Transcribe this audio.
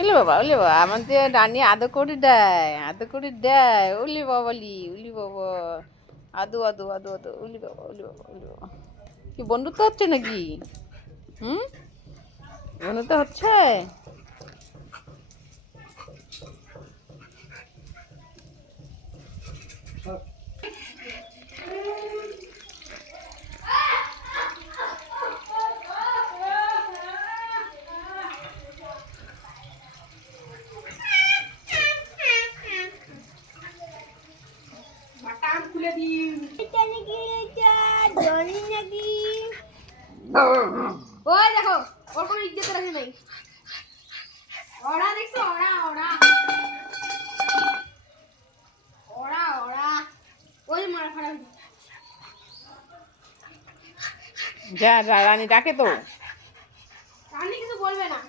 ওলে বাবা আমাদের রানী আদো করে দেয় উলি বাবালি উলি বাবা আদু আদু আদু আদু উলি বাবা উলি বাবা উলি বাবা কি বন্ধুত্ব হচ্ছে নাকি? হুম, বন্ধুত্ব হচ্ছে। খুলে দিই ওই দেখো ওর কোনো ইজ্জত রাখে নাই। ওরা দেখছো ওরা ওরা ওরা ওরা ওই মারা খারাপ যা যা রানী ডাকে তো রানী কিছু বলবে না।